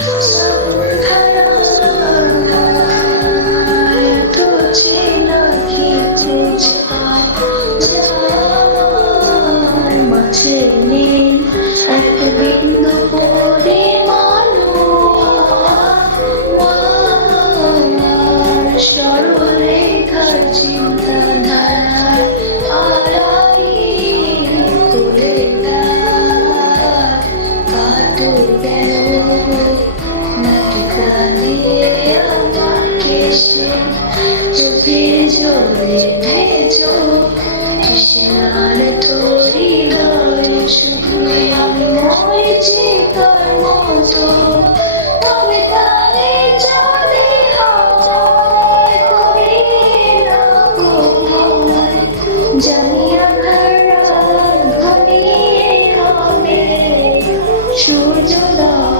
就像无的。Jordan.